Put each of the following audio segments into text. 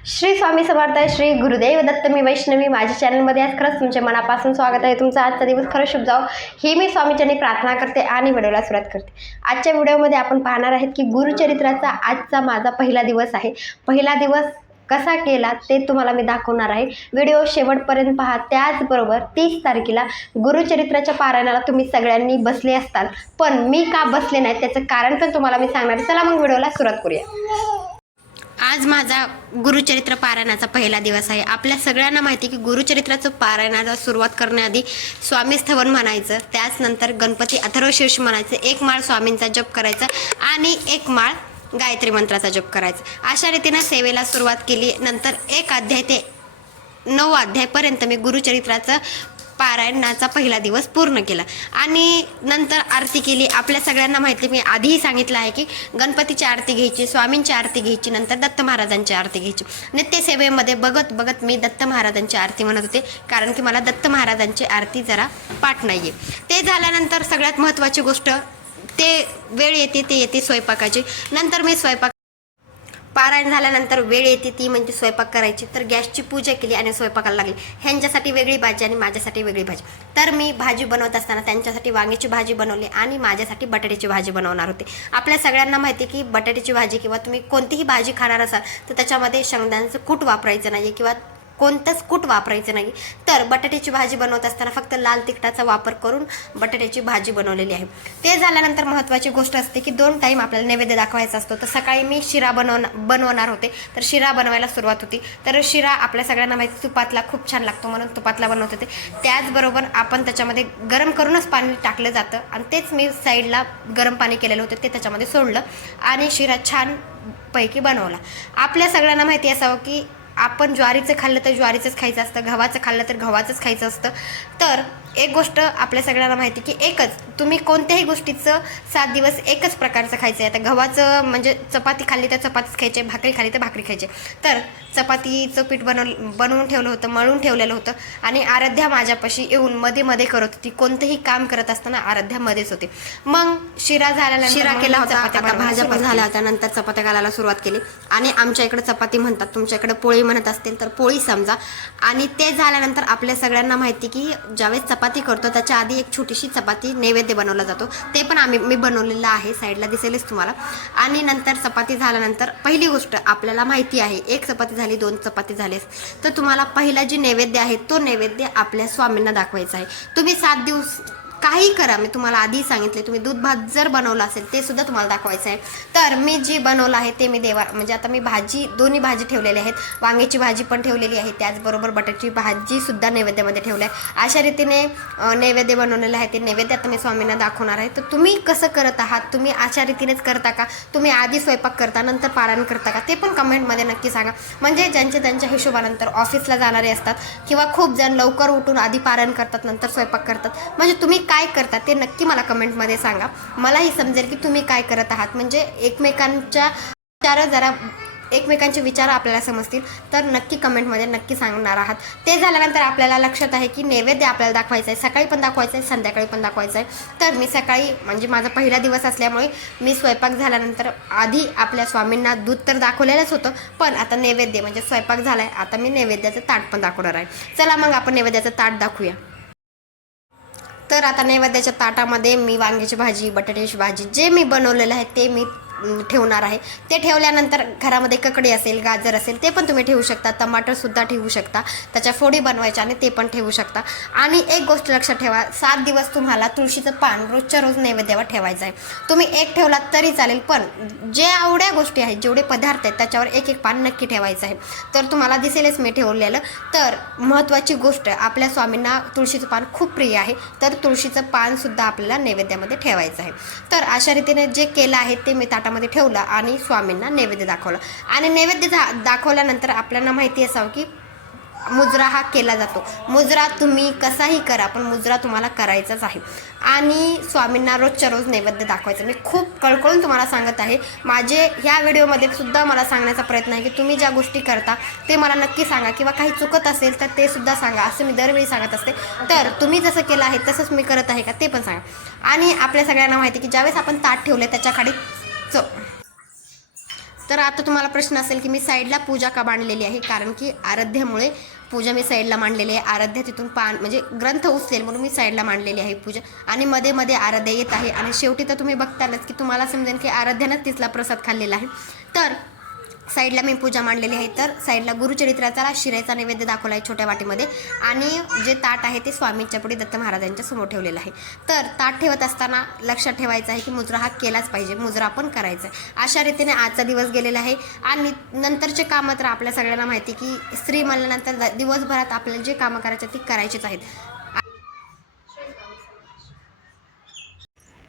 श्री स्वामी समर्थ. श्री गुरुदेव दत्त. मी वैष्णवी. माझ्या चॅनलमध्ये आज खरंच तुमचे मनापासून स्वागत आहे. तुमचा आजचा दिवस खरंच शुभ जाओ ही मी स्वामीचरणी प्रार्थना करते आणि व्हिडिओला सुरुवात करते. आजच्या व्हिडिओमध्ये आपण पाहणार आहेत की गुरुचरित्राचा आजचा माझा पहिला दिवस आहे. पहिला दिवस कसा केला ते तुम्हाला मी दाखवणार आहे. व्हिडिओ शेवटपर्यंत पहा. त्याचबरोबर 30 तारखेला गुरुचरित्राच्या पारायणाला तुम्ही सगळ्यांनी बसले असताल, पण मी का बसले नाही त्याचं कारण पण तुम्हाला मी सांगणार आहे. चला मग व्हिडिओला सुरुवात करूया. आज माझा गुरुचरित्र पारायणाचा पहिला दिवस आहे. आपल्या सगळ्यांना माहिती आहे की गुरुचरित्राचं पारायणाला सुरुवात करण्याआधी स्वामी स्थवन म्हणायचं, त्याचनंतर गणपती अथर्वशीर्ष म्हणायचं, एक माळ स्वामींचा जप करायचा आणि एक माळ गायत्री मंत्राचा जप करायचा. अशा रीतीने सेवेला सुरुवात केली. नंतर 1 अध्याय ते 9 अध्यायपर्यंत मी गुरुचरित्राचं पारायणाचा पहिला दिवस पूर्ण केला आणि नंतर आरती केली. आपल्या सगळ्यांना माहिती, मी आधीही सांगितलं आहे की गणपतीची आरती घ्यायची, स्वामींची आरती घ्यायची, नंतर दत्त महाराजांची आरती घ्यायची. नित्यसेवेमध्ये बघत बघत मी दत्त महाराजांची आरती म्हणत होते, कारण की मला दत्त महाराजांची आरती जरा पाठ नाही आहे. ते झाल्यानंतर सगळ्यात महत्त्वाची गोष्ट, ते वेळ येते ते येते स्वयंपाकाची. नंतर मी पारायण झाल्यानंतर वेळ येते ती म्हणजे स्वयंपाक करायची, तर गॅसची पूजा केली आणि स्वयंपाकाला लागली. ह्यांच्यासाठी वेगळी भाजी आणि माझ्यासाठी वेगळी भाजी. तर मी भाजी बनवत असताना त्यांच्यासाठी वांग्याची भाजी बनवली आणि माझ्यासाठी बटाट्याची भाजी बनवणार होते. आपल्या सगळ्यांना माहिती आहे की बटाट्याची भाजी किंवा तुम्ही कोणतीही भाजी खाणार असाल तर त्याच्यामध्ये शेंगदाण्याचं कूट वापरायचं नाही किंवा कोणतंच कूट वापरायचं नाही. तर बटाट्याची भाजी बनवत असताना फक्त लाल तिखटाचा वापर करून बटाट्याची भाजी बनवलेली आहे. ते झाल्यानंतर महत्त्वाची गोष्ट असते की 2 टाईम आपल्याला नैवेद्य दाखवायचा असतो. तर सकाळी मी शिरा बनवणार होते, तर शिरा बनवायला सुरुवात होती. तर शिरा आपल्या सगळ्यांना माहिती तुपातला खूप छान लागतो, म्हणून तुपातला बनवत होते. त्याचबरोबर आपण त्याच्यामध्ये गरम करूनच पाणी टाकलं जातं आणि तेच मी साईडला गरम पाणी केलेलं होतं ते त्याच्यामध्ये सोडलं आणि शिरा छान पैकी बनवला. आपल्या सगळ्यांना माहिती असावं की आपण ज्वारीचं खाल्लं तर ज्वारीचंच खायचं असतं, गव्हाचं खाल्लं तर गव्हाचंच खायचं असतं. तर एक गोष्ट आपल्या सगळ्यांना माहिती की एकच, तुम्ही कोणत्याही गोष्टीचं 7 दिवस एकच प्रकारचं खायचं आहे. आता गव्हाचं म्हणजे चपाती खाल्ली तर चपातीच खायचे, भाकरी खाल्ली तर भाकरी खायचे. तर चपातीचं पीठ बनवून ठेवलं होतं, मळून ठेवलेलं होतं आणि आराध्या माझ्यापाशी येऊन मध्ये मध्ये करत होती. कोणतंही काम करत असताना आराध्या मध्येच होते. मग शिरा झाल्यानंतर शिरा केला होता, आता भाज्या पण झाल्या होत्या. नंतर चपात्या घालायला सुरुवात केली आणि आमच्या इकडे चपाती म्हणतात, तुमच्या इकडे पोळी म्हणत असतील तर पोळी समजा. आणि ते झाल्यानंतर आपल्या सगळ्यांना माहिती की ज्यावेळेस चपाती करतो त्याच्या आधी एक छोटीशी चपाती नैवेद्य बनवला जातो, ते पण मी बनवलेलं आहे, साईडला दिसेलच तुम्हाला. आणि नंतर चपाती झाल्यानंतर पहिली गोष्ट आपल्याला माहिती आहे, 1 चपाती झाली, 2 चपाती झाली तर तुम्हाला पहिला जी नैवेद्य आहे तो नैवेद्य आपल्या स्वामींना दाखवायचा आहे. तुम्ही 7 दिवस काही करा, मी तुम्हाला आधी सांगितले, तुम्ही दूध भात जर बनवलं असेल ते सुद्धा तुम्हाला दाखवायचं आहे. तर मी जे बनवलं आहे ते मी म्हणजे आता मी दोन्ही भाजी ठेवलेल्या आहेत, वांग्याची भाजी पण ठेवलेली आहे, त्याचबरोबर बटाट्याची भाजी सुद्धा नैवेद्यामध्ये ठेवली आहे. अशा रीतीने नैवेद्य बनवलेलं आहे. ते नैवेद्य आता मी स्वामींना दाखवणार आहे. तर तुम्ही कसं करत आहात, तुम्ही अशा रीतीनेच करता का, तुम्ही आधी स्वयंपाक करता नंतर पारायण करता का, ते पण कमेंटमध्ये नक्की सांगा. म्हणजे त्यांच्या हिशोबानंतर ऑफिसला जाणारे असतात किंवा खूप जण लवकर उठून आधी पारायण करतात नंतर स्वयंपाक करतात, म्हणजे तुम्ही काय करता ते नक्की मला कमेंटमध्ये सांगा. मलाही समजेल की तुम्ही काय करत आहात. म्हणजे एकमेकांचे विचार आपल्याला समजतील. तर नक्की कमेंटमध्ये नक्की सांगणार आहात. ते झाल्यानंतर आपल्याला लक्षात आहे की नैवेद्य आपल्याला दाखवायचं आहे, सकाळी पण दाखवायचं आहे, संध्याकाळी पण दाखवायचं आहे. तर मी सकाळी म्हणजे माझा पहिला दिवस असल्यामुळे मी स्वयंपाक झाल्यानंतर आधी आपल्या स्वामींना दूध तर दाखवलेलंच होतं, पण आता नैवेद्य म्हणजे स्वयंपाक झाला आहे, आता मी नैवेद्याचं ताट पण दाखवणार आहे. चला मग आपण नैवेद्याचं ताट दाखवूया. तर आता नैवेद्याच्या ताटामध्ये मी वांग्याची भाजी, बटाट्याची भाजी जे मी बनवलेलं आहे ते मी ठेवणार आहे. ते ठेवल्यानंतर घरामध्ये ककडी असेल, गाजर असेल ते पण तुम्ही ठेवू शकता, टमाटरसुद्धा ठेवू शकता, त्याच्या फोडी बनवायच्या आणि ते पण ठेवू शकता. आणि एक गोष्ट लक्षात ठेवा, 7 दिवस तुम्हाला तुळशीचं पान रोजच्या रोज नैवेद्यावर ठेवायचं आहे. तुम्ही एक ठेवलात तरी चालेल, पण जे आवड्या गोष्टी आहेत, जेवढे पदार्थ आहेत त्याच्यावर एक पान नक्की ठेवायचं आहे. तर तुम्हाला दिसेलच मी ठेवलेलं. तर महत्त्वाची गोष्ट, आपल्या स्वामींना तुळशीचं पान खूप प्रिय आहे, तर तुळशीचं पानसुद्धा आपल्याला नैवेद्यामध्ये ठेवायचं आहे. तर अशा रीतीने जे केलं आहे ते मी मध्ये ठेवलं आणि स्वामींना नैवेद्य दाखवलं. आणि नैवेद्य दाखवल्यानंतर आपल्याला माहिती असावं की मुजरा हा केला जातो. मुजरा तुम्ही कसाही करा, पण मुजरा तुम्हाला करायचाच आहे. आणि स्वामींना रोजच्या रोज नैवेद्य दाखवायचं. मी खूप कळकळून तुम्हाला सांगत आहे. माझे ह्या व्हिडिओमध्ये सुद्धा मला सांगण्याचा प्रयत्न आहे की तुम्ही ज्या गोष्टी करता ते मला नक्की सांगा, किंवा काही चुकत असेल तर ते सुद्धा सांगा, असं मी दरवेळी सांगत असते. तर तुम्ही जसं केलं आहे तसंच मी करत आहे का ते पण सांगा. आणि आपल्या सगळ्यांना माहिती की ज्यावेळेस आपण ताट ठेवले त्याच्या खाली तर आता तुम्हाला प्रश्न असेल की मी साईडला पूजा का मांडलेली आहे, कारण की आराध्यामुळे पूजा मी साईडला मांडलेली आहे. आराध्या तिथून म्हणजे ग्रंथ उचलेल म्हणून मी साईडला मांडलेली आहे पूजा, आणि मध्ये मध्ये आराध्या येत आहे. आणि शेवटी तर तुम्ही बघतालच की तुम्हाला समजेल की आराध्यानंच तिथला प्रसाद खाल्लेला आहे. तर साईडला मी पूजा मांडलेली आहे. तर साईडला गुरुचरित्राचा शिऱ्याचा नैवेद्य दाखवला आहे छोट्या वाटीमध्ये, आणि जे ताट आहे ते स्वामींच्या पुढे दत्त महाराजांच्या समोर ठेवलेलं आहे. तर ताट ठेवत असताना लक्षात ठेवायचं आहे की मुजरा हा केलाच पाहिजे, मुजरा पण करायचा आहे. अशा रीतीने आजचा दिवस गेलेला आहे. आणि नंतरचे कामं तर आपल्या सगळ्यांना माहिती की स्त्री म्हणल्यानंतर दिवसभरात आपल्याला जे कामं करायचे ती करायचीच आहेत.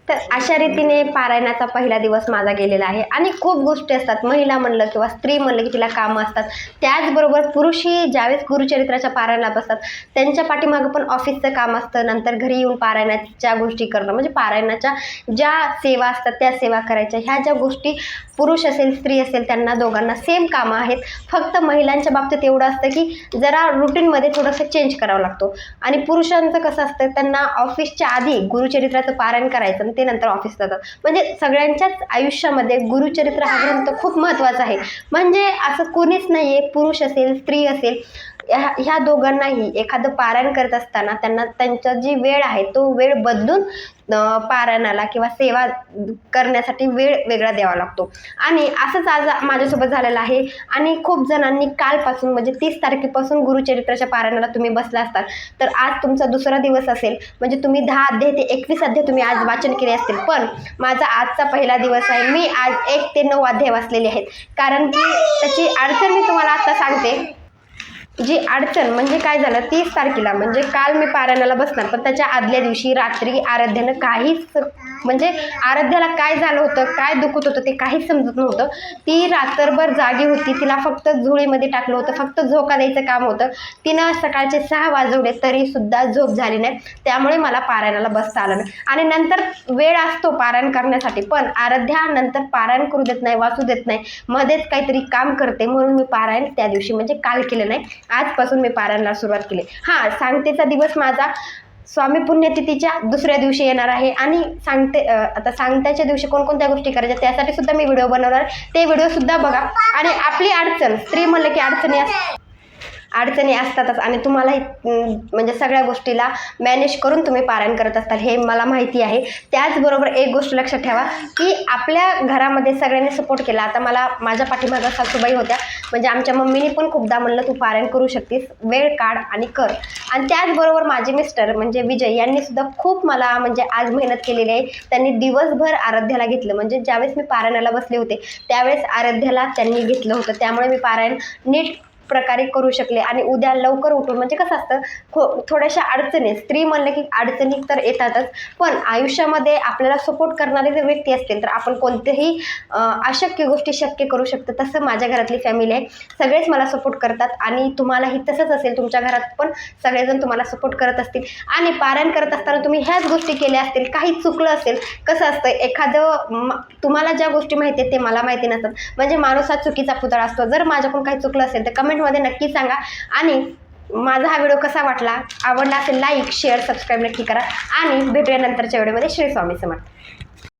तर अशा रीतीने पारायणाचा पहिला दिवस माझा गेलेला आहे. आणि खूप गोष्टी असतात, महिला म्हणलं किंवा स्त्री म्हणलं की तिला कामं असतात. त्याचबरोबर पुरुषही ज्यावेळेस गुरुचरित्राच्या पारायणात असतात त्यांच्या पाठीमागं पण ऑफिसचं काम असतं. नंतर घरी येऊन पारायणाच्या गोष्टी करणं, म्हणजे पारायणाच्या ज्या सेवा असतात त्या सेवा करायच्या. ह्या ज्या गोष्टी पुरुष असेल स्त्री असेल त्यांना दोघांना सेम कामं आहेत. फक्त महिलांच्या बाबतीत एवढं असतं की जरा रुटीनमध्ये थोडंसं चेंज करावं लागतो. आणि पुरुषांचं कसं असतं, त्यांना ऑफिसच्या आधी गुरुचरित्राचं पारायण करायचं आणि ते नंतर ऑफिसला जातात. म्हणजे सगळ्यांच्याच आयुष्यामध्ये गुरुचरित्र हा ग्रंथ खूप महत्त्वाचा आहे. म्हणजे असं कोणीच नाही आहे, पुरुष असेल स्त्री असेल, ह्या दोघांनाही एखादं पारायण करत असताना त्यांना त्यांचा जी वेळ आहे तो वेळ बदलून पारायणाला किंवा सेवा करण्यासाठी वेळ वेगळा द्यावा लागतो. आणि असंच आज माझ्यासोबत झालेलं आहे. आणि खूप जणांनी कालपासून म्हणजे 30 तारखेपासून गुरुचरित्राच्या पारायणाला तुम्ही बसला असतात, तर आज तुमचा दुसरा दिवस असेल. म्हणजे तुम्ही 10 अध्याय ते 21 अध्याय तुम्ही आज वाचन केले असतील. पण माझा आजचा पहिला दिवस आहे. मी आज 1 ते 9 अध्याय वाचलेले आहेत. कारण की त्याची अडचण मी तुम्हाला आता सांगते. जी अडचण म्हणजे काय झालं, 30 तारखेला म्हणजे काल मी पारायणाला बसणार, पण त्याच्या आदल्या दिवशी रात्री आराध्यानं काहीच, म्हणजे आराध्याला काय झालं होतं, काय दुखत होतं ते काहीच समजत नव्हतं. ती रात्रभर जागी होती. तिला फक्त झोळीमध्ये टाकलं होतं, फक्त झोका द्यायचं काम होतं. तिनं सकाळचे 6 वाजवले तरीसुद्धा झोप झाली नाही. त्यामुळे मला पारायणाला बसता आलं नाही. आणि नंतर वेळ असतो पारायण करण्यासाठी, पण आराध्या नंतर पारायण करू देत नाही, वाचू देत नाही, मध्येच काहीतरी काम करते. म्हणून मी पारायण त्या दिवशी म्हणजे काल केलं नाही. आजपासून मी पारायणाला सुरुवात केली. सांगतेचा दिवस माझा स्वामी पुण्यतिथीच्या दुसऱ्या दिवशी येणार आहे. आणि आता सांगत्याच्या दिवशी कोणकोणत्या गोष्टी करायच्या त्यासाठी सुद्धा मी व्हिडिओ बनवणार, ते व्हिडिओ सुद्धा बघा. आणि आपली अडचण, स्त्री म्हणलं की अडचणी असतातच, आणि तुम्हालाही म्हणजे सगळ्या गोष्टीला मॅनेज करून तुम्ही पारायण करत असतात हे मला माहिती आहे. त्याचबरोबर एक गोष्ट लक्षात ठेवा की आपल्या घरामध्ये सगळ्यांनी सपोर्ट केला. आता मला माझ्या पाठीमागं सासूबाई होत्या, म्हणजे आमच्या मम्मीने पण खूपदा म्हणलं तू पारायण करू शकतेस, वेळ काढ आणि कर. आणि त्याचबरोबर माझे मिस्टर म्हणजे विजय यांनी सुद्धा खूप मला म्हणजे आज मेहनत केलेली आहे. त्यांनी दिवसभर आराध्याला घेतलं, म्हणजे ज्यावेळेस मी पारायणाला बसले होते त्यावेळेस आराध्याला त्यांनी घेतलं होतं. त्यामुळे मी पारायण नीट प्रकारे करू शकले. आणि उद्या लवकर उठून, म्हणजे कसं असतं थोड्याशा अडचणी, स्त्री म्हणलं की अडचणी तर येतातच, पण आयुष्यामध्ये आपल्याला सपोर्ट करणारे जर व्यक्ती असतील तर आपण कोणत्याही अशक्य गोष्टी शक्य करू शकतो. तसं माझ्या घरातली फॅमिली आहे, सगळेच मला सपोर्ट करतात. आणि तुम्हालाही तसंच असेल, तुमच्या घरात पण सगळेजण तुम्हाला सपोर्ट करत असतील. आणि पारायण करत असताना तुम्ही ह्याच गोष्टी केल्या असतील, काही चुकलं असेल. कसं असतं, एखादं तुम्हाला ज्या गोष्टी माहिती आहेत ते मला माहिती नसतात, म्हणजे माणूस हा चुकीचा पुतळा असतो. जर माझ्याकडून काही चुकलं असेल तर कमेंटमध्ये नक्की सांगा. आणि माझा हा व्हिडिओ कसा वाटला, आवडला असेल लाईक शेअर सबस्क्राईब नक्की करा. आणि भेटूया नंतरच्या व्हिडिओमध्ये. श्री स्वामी समर्थ.